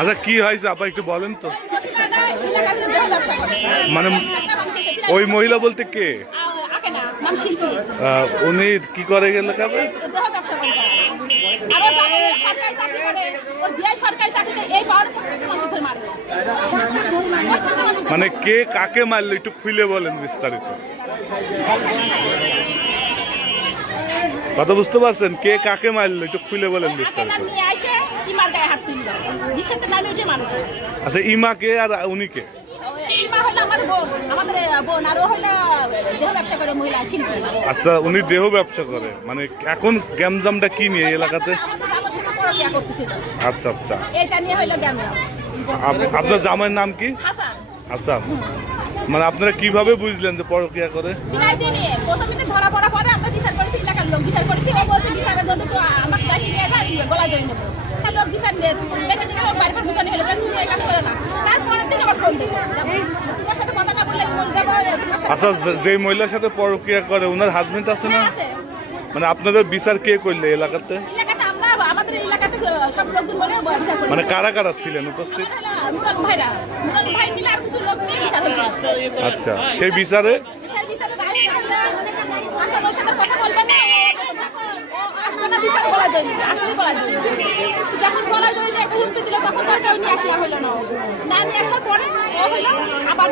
আচ্ছা কি হয়েছে আপা একটু বলেন তো, মানে ওই মহিলা বলতে কে? উনি কি করে গেল কাবে? মানে কে কাকে মারলো একটু খুলে বলেন বিস্তারিত। কথা বুঝতে পারছেন? কে কাকে মারলো একটু খুলে বলেন বিস্তারিত। আচ্ছা ইমা কে আর উনি কে? আচ্ছা উনি দেহ ব্যবসা করে, মানে এখন গ্যামজামটা কি নিয়ে এলাকাতে? আচ্ছা আচ্ছা, আপনার জামাইয়ের নাম কি? হাসান। মানে আপনারা কিভাবে বুঝলেন যে পরকিয়া করে? আচ্ছা যে মহিলার সাথে পরকিয়া করে ওনার হাজবেন্ড আছে না? মানে আপনাদের বিচার কে করলে এলাকাতে? মানে কারা কারা ছিলেন উপস্থিত? আচ্ছা সেই বিচারে যখন বলা যায় একটা হুমকি দিল তখন দরকার নিয়ে আসা হলো না, নিয়ে আসার পরে ও হলো আবার